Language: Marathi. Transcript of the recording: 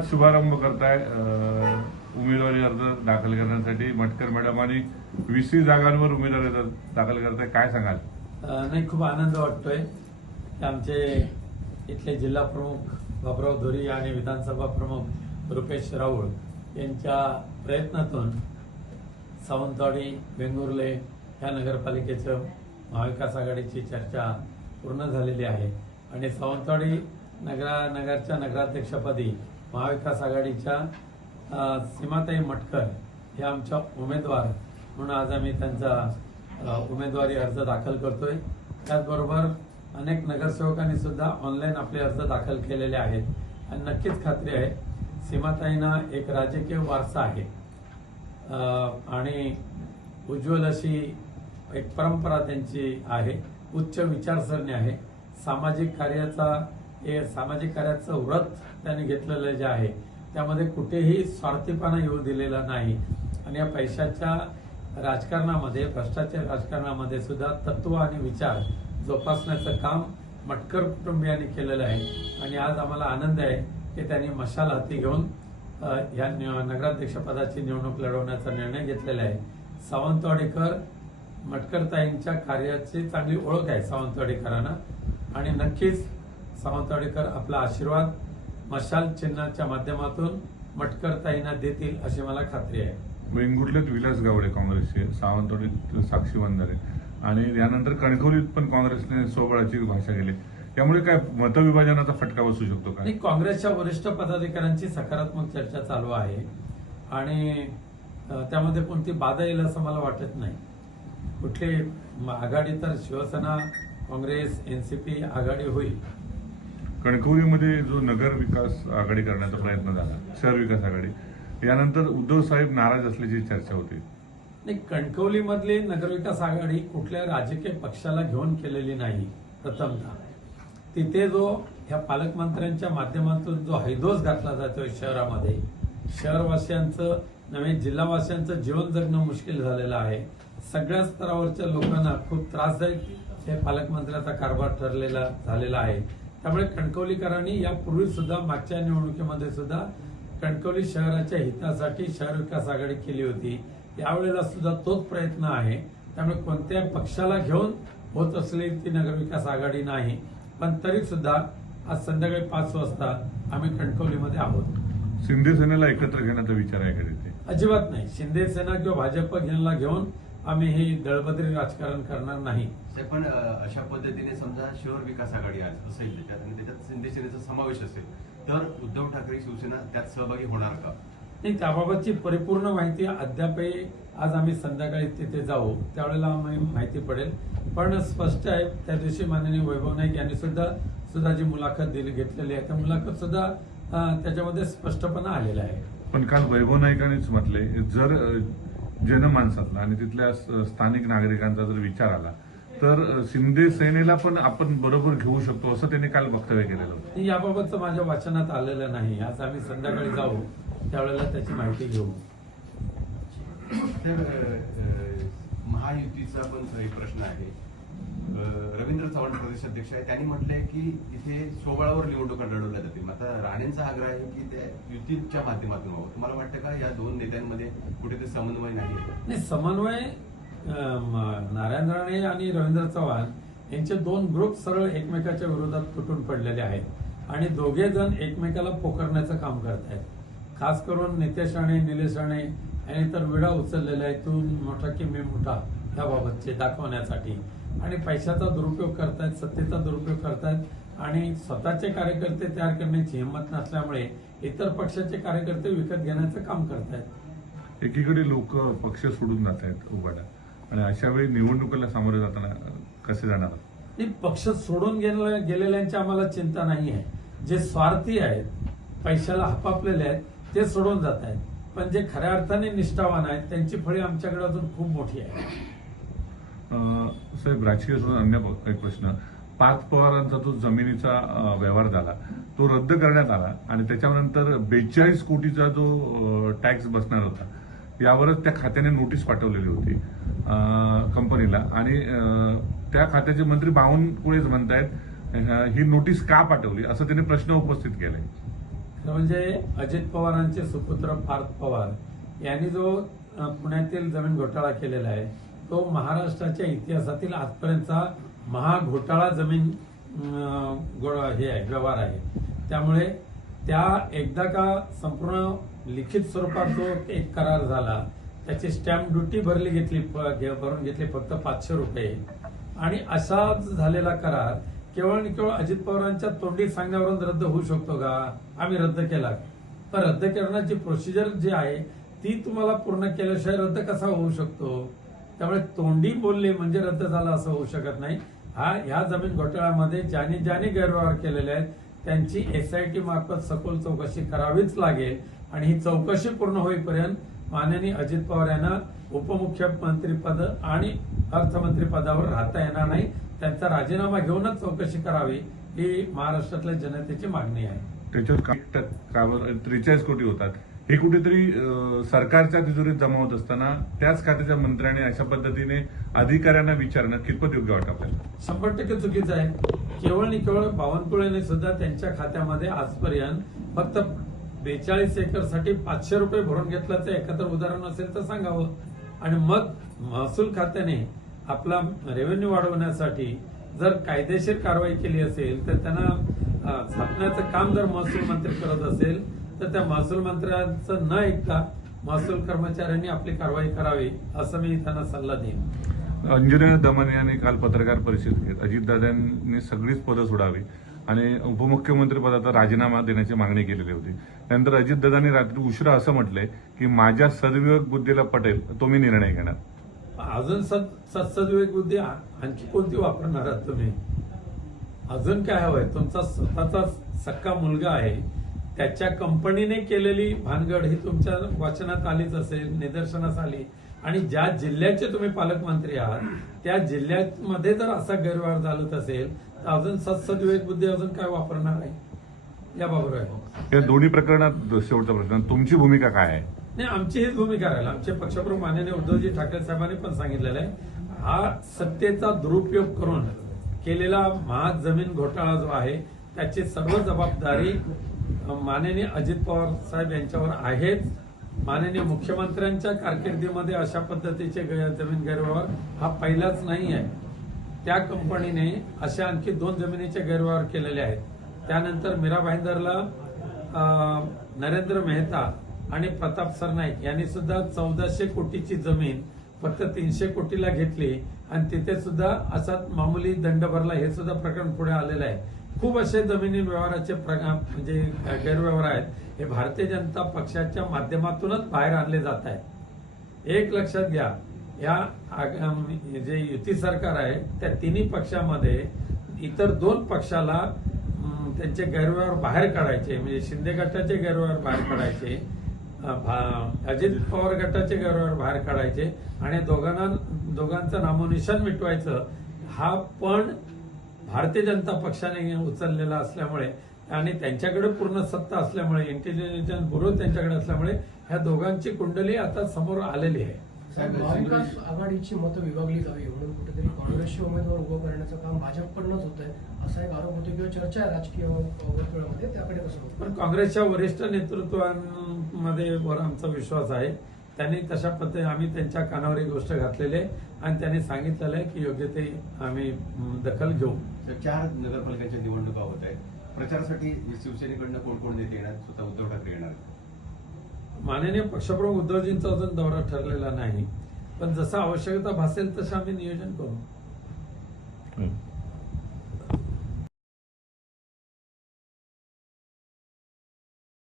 आज शुभारंभ करताय उमेदवारी अर्ज दाखल करण्यासाठी मटकर मॅडम आणि वीसी जागांवर उमेदवारी अर्ज दाखल करताय काय सांगाल? नाही खूप आनंद वाटतोय की आमचे इथले जिल्हा प्रमुख बाबराव धोरी आणि विधानसभा प्रमुख रुपेश राऊळ यांच्या प्रयत्नातून सावंतवाडी वेंगुर्ले ह्या नगरपालिकेचं महाविकास आघाडीची चर्चा पूर्ण झालेली आहे. आणि सावंतवाडी नगरा नगरच्या नगराध्यक्षपदी महाविकास आघाडीच्या सीमाताई मटकर हे आमच्या उमेदवार म्हणून आज आम्ही त्यांचा उमेदवारी अर्ज दाखल करतोय. त्याचबरोबर अनेक नगरसेवकांनी सुद्धा ऑनलाईन आपले अर्ज दाखल केलेले आहेत. आणि नक्कीच खात्री आहे सीमाताईंना एक राजकीय वारसा आहे. आणि उज्ज्वल अशी एक परंपरा त्यांची आहे. उच्च विचारसरणी आहे. सामाजिक कार्याचा हे सामाजिक कार्याचं व्रत त्यांनी घेतलेलं जे आहे त्यामध्ये कुठेही स्वार्थीपणा येऊ दिलेला नाही. आणि या पैशाच्या राजकारणामध्ये भ्रष्टाचार राजकारणामध्ये सुद्धा तत्व आणि विचार जोपासण्याचं काम मटकर कुटुंबियांनी केलेलं आहे. आणि आज आम्हाला आनंद आहे की त्यांनी मशाल हाती घेऊन या नगराध्यक्षपदाची निवडणूक लढवण्याचा निर्णय घेतलेला आहे. सावंतवाडीकर मटकरताईंच्या कार्याची चांगली ओळख आहे सावंतवाडीकरांना. आणि नक्कीच सावंतवाडीकर आपला आशीर्वाद मशाल चिन्हाच्या माध्यमातून मटकरताईंना देतील अशी मला खात्री आहे. वेंगुर्ल्यात विलास गावडे काँग्रेसचे सावंतवाडीत साक्षी वंजारे आणि यानंतर कणकवलीत पण काँग्रेसने सोबळाची भाषा केली. त्यामुळे काय मतविभाजनाचा फटका बसू शकतो का? काँग्रेसच्या वरिष्ठ पदाधिकाऱ्यांची सकारात्मक चर्चा चालू आहे. आणि त्यामध्ये कोणती बाधा येईल असं मला वाटत नाही. कुठली आघाडी तर शिवसेना काँग्रेस एनसीपी आघाडी होईल. कणकवलीमध्ये जो नगर विकास आघाडी करण्याचा प्रयत्न झाला शहर विकास आघाडी यानंतर उद्धव साहेब नाराज असल्याची चर्चा होती. नाही कणकवलीमधली नगरविकास आघाडी कुठल्या राजकीय पक्षाला घेऊन केलेली नाही प्रथमतः तिथे जो ह्या पालकमंत्र्यांच्या माध्यमातून जो हैदोस घातला जातोय शहरामध्ये शहरवासियांचं नव्हे जिल्हावासियांचं जीवन जगणं मुश्किल झालेलं आहे. सगळ्या स्तरावरच्या लोकांना खूप त्रासदायक हे पालकमंत्र्याचा कारभार ठरलेला झालेला आहे. त्यामुळे कणकवलीकरांनी यापूर्वी सुद्धा मागच्या निवडणुकीमध्ये सुद्धा कणकवली शहराच्या हितासाठी शहर विकास आघाडी केली होती. यावेळेला सुद्धा तोच प्रयत्न आहे. त्यामुळे कोणत्या पक्षाला घेऊन होत असलेली ती नगरविकास आघाडी नाही. पण तरी सुद्धा आज संध्याकाळी पाच वाजता आम्ही कणकवलीमध्ये आहोत. शिंदे सेनेला एकत्र घेण्याचा विचार आहे का तिथे? अजिबात नाही. शिंदे सेना किंवा भाजप घेऊन आम्ही हे दळबद्री राजकारण करणार नाही. ते पण अशा पद्धतीने समजा शहर विकास आघाडी आज असेल त्याच्यात आणि त्याच्यात शिंदे सेनेचा समावेश असेल तर उद्धव ठाकरे शिवसेना त्यात सहभागी होणार का? नाही त्याबाबतची परिपूर्ण माहिती अद्यापही आज आम्ही संध्याकाळी तिथे जाऊ त्यावेळेला आम्ही माहिती पडेल. पण स्पष्ट आहे त्या दिवशी माननीय वैभव नाईक यांनी सुद्धा सुद्धा जी मुलाखत दिली घेतलेली आहे. त्या मुलाखत सुद्धा त्याच्यामध्ये स्पष्टपणा आलेला आहे. पण काल वैभव नाईकांनीच म्हटले जर जनमानसातला आणि तिथल्या स्थानिक नागरिकांचा जर विचार आला तर शिंदे सेनेला पण आपण बरोबर घेऊ शकतो असं त्यांनी काल वक्तव्य केलेलं होतं. याबाबतचं माझ्या वाचनात आलेलं नाही. आज आम्ही संध्याकाळी जाऊ त्यावेळेला त्याची माहिती घेऊ. महायुतीचा पण एक प्रश्न आहे. रवींद्र चव्हाण प्रदेश अध्यक्ष आहे त्यांनी म्हटलंय की इथे सोबळावर निवडणुका लढवल्या जातील. आता राणेंचा आग्रह आहे की त्या युतीच्या माध्यमातून व्हावं. तुम्हाला वाटतं का या दोन नेत्यांमध्ये कुठेतरी समन्वय नाही नाही समन्वय नारायण राणे आणि रवींद्र चव्हाण यांचे दोन ग्रुप सरळ एकमेकाच्या विरोधात तुटून पडलेले आहेत आणि दोघे जण एकमेकाला पोखरण्याचं काम करत आहेत. खास करून नितेश राणे निलेश राणे यांनी तर विडा उचललेला आहे. तू मोठा की मी मोठा याबाबतचे दाखवण्यासाठी. आणि पैशाचा दुरुपयोग करतायत सत्तेचा दुरुपयोग करतायत आणि स्वतःचे कार्यकर्ते तयार करण्याची हिंमत नसल्यामुळे इतर पक्षाचे कार्यकर्ते विकत घेण्याचं काम करतायत. एकीकडे लोक पक्ष सोडून जात आहेत उभाटा आणि अशा वेळी निवडणुकीला सामोरे जाताना कसे जाणार? नाही पक्ष सोडून गेले- गेलेल्यांची आम्हाला चिंता नाही आहे. जे स्वार्थी आहेत पैशाला हपापलेले आहेत ते सोडून जात आहेत पण जे खऱ्या अर्थाने निष्ठावान आहेत त्यांची फळी आमच्याकडे अजून खूप मोठी आहे. साहेब राजकीय अन्य काही एक प्रश्न. पाच पवारांचा जो जमिनीचा व्यवहार झाला तो रद्द करण्यात आला आणि त्याच्यानंतर बेचाळीस कोटीचा जो टॅक्स बसणार होता यावरच त्या खात्याने नोटीस पाठवलेली होती कंपनीला. आणि त्या खात्याचे मंत्री बावनकुळेच म्हणतायत ही नोटीस का पाठवली असं त्यांनी प्रश्न उपस्थित केलाय म्हणजे अजित पवारांचे सुपुत्र पार्थ पवार यांनी जो पुण्यातील जमीन घोटाळा केलेला आहे तो महाराष्ट्राच्या इतिहासातील आजपर्यंतचा महाघोटाळा जमीन हे आहे व्यवहार आहे. त्यामुळे त्या एकदा का संपूर्ण लिखित स्वरूपात जो एक करार झाला त्याची स्टॅम्प ड्युटी भरली घेतली भरून घेतली फक्त पाचशे रुपये. आणि असाच झालेला करार केवळ आणि केवळ अजित पवारांच्या तोंडी सांगण्यावरून रद्द होऊ शकतो का? आम्ही रद्द केला. पण रद्द करण्याची प्रोसिजर जी आहे ती तुम्हाला पूर्ण केल्याशिवाय रद्द कसा होऊ शकतो? त्यामुळे तोंडी बोलले म्हणजे रद्द झालं असं होऊ शकत नाही. हा ह्या जमीन घोटाळ्यामध्ये ज्याने ज्याने गैरव्यवहार केलेले आहेत त्यांची एसआयटी मार्फत सखोल चौकशी करावीच लागेल आणि ही चौकशी पूर्ण होईपर्यंत माननीय अजित पवार यांना उपमुख्यमंत्री पद आणि अर्थमंत्री पदावर राहता येणार नाही. त्यांचा राजीनामा घेऊनच चौकशी करावी ही महाराष्ट्रातल्या जनतेची मागणी आहे. त्रेचाळीस कोटी होतात. हे कुठेतरी सरकारच्या तिजोरीत जमा होत असताना त्याच खात्याच्या मंत्र्याने अशा पद्धतीने अधिकाऱ्यांना विचारणं कितपत योग्य वाटतं आपल्याला? शंभर टक्के चुकीचं आहे. केवळ आणि केवळ बावनकुळेने सुद्धा त्यांच्या खात्यामध्ये आजपर्यंत फक्त बेचाळीस एकरसाठी पाचशे रुपये भरून घेतल्याचं एखादं उदाहरण असेल तर सांगावं. आणि मग महसूल खात्याने आपला रेव्हेन्यू वाढवण्यासाठी जर कायदेशीर कारवाई केली असेल तर त्यांना छापण्याचं काम जर महसूल मंत्री करत असेल तर त्या महसूल मंत्र्यांचं न ऐकता महसूल कर्मचाऱ्यांनी आपली कारवाई करावी असं मी त्यांना सल्ला देईन. अंजनेय दमन यांनी काल पत्रकार परिषद घेत अजितदादांनी सगळीच पदं सोडावी आणि उपमुख्यमंत्री पदाचा राजीनामा देण्याची मागणी केलेली होती. त्यानंतर अजितदादांनी रात्री उशिरा असं म्हटलंय की माझ्या सदविवेक बुद्धीला पटेल तो मी निर्णय घेणार. अजून सद सदसद्विवेक बुद्धी आणखी कोणती वापरणार आहात तुम्ही? अजून काय हवंय? तुमचा स्वतःचा सक्का मुलगा आहे त्याच्या कंपनीने केलेली भानगड ही तुमच्या वाचनात आलीच असेल निदर्शनास आली. आणि ज्या जिल्ह्याचे तुम्ही पालकमंत्री आहात त्या जिल्ह्यामध्ये जर असा गैरव्यवहार झालत असेल तर अजून सदसद्विवेक बुद्धी अजून काय वापरणार आहे याबाबत आहे. या दोन्ही प्रकरणात शेवटचा प्रश्न. तुमची भूमिका काय आहे? नाही आमची हीच भूमिका राहील. आमचे पक्षप्रमुख माननीय उद्धवजी ठाकरे साहेबांनी पण सांगितलेलं आहे. हा सत्तेचा दुरुपयोग करून केलेला महाग जमीन घोटाळा जो आहे त्याची सर्व जबाबदारी माननीय अजित पवार साहेब यांच्यावर आहेच. माननीय मुख्यमंत्र्यांच्या कारकिर्दीमध्ये अशा पद्धतीचे गै- जमीन गैरव्यवहार हा पहिलाच नाही आहे त्या कंपनीने अशा आणखी दोन जमिनीचे गैरव्यवहार केलेले आहेत. त्यानंतर मीरा भाईंदरला नरेंद्र मेहता आणि प्रताप सरनाईक यांनी सुद्धा चौदाशे कोटीची जमीन फक्त तीनशे कोटीला घेतली आणि तिथे सुद्धा असा मामूली दंड भरला हे सुद्धा प्रकरण पुढे आलेलं आहे. खूप असे जमिनी व्यवहाराचे म्हणजे गैरव्यवहार आहेत. हे भारतीय जनता पक्षाच्या माध्यमातूनच बाहेर आणले जात आहेत. एक लक्षात घ्या या आग- जे युती सरकार आहे त्या तिन्ही पक्षामध्ये इतर दोन पक्षाला त्यांचे गैरव्यवहार बाहेर काढायचे म्हणजे शिंदे गटाचे गैरव्यवहार बाहेर काढायचे भा- अजित पवार गटाचे गैरव्यवहार बाहेर काढायचे आणि दोघांना दोघांचं नामोनिशान मिटवायचं हा पण भारतीय जनता पक्षाने उचललेला असल्यामुळे आणि त्यांच्याकडे पूर्ण सत्ता असल्यामुळे इंटेलिजन्स ब्युरो त्यांच्याकडे असल्यामुळे ह्या दोघांची कुंडली आता समोर आलेली आहे. साहेब, महाविकास आघाडीची मतं विभागली जावी म्हणून कुठेतरी काँग्रेसचे उमेदवार उभं करण्याचं काम भाजपकडनंच होत आहे असा एक आरोप होतो किंवा चर्चा आहे राजकीय वर्तुळामध्ये त्याकडे कसं होतं पण काँग्रेसच्या वरिष्ठ नेतृत्वांमध्ये वर आमचा विश्वास आहे. त्यांनी तशा पद्धतीने आम्ही त्यांच्या कानावर ही गोष्ट घातलेली आहे आणि त्यांनी सांगितलेलं आहे की योग्य ते आम्ही दखल घेऊ. तर चार नगरपालिकांच्या निवडणुका होत आहेत. प्रचारासाठी शिवसेनेकडनं कोण कोण नेते येणार? स्वतः उद्धव ठाकरे येणार. माननीय पक्षप्रमुख उद्धवजींचा अजून दौरा ठरलेला नाही. पण जसं आवश्यकता भासेल तसं आम्ही नियोजन करू.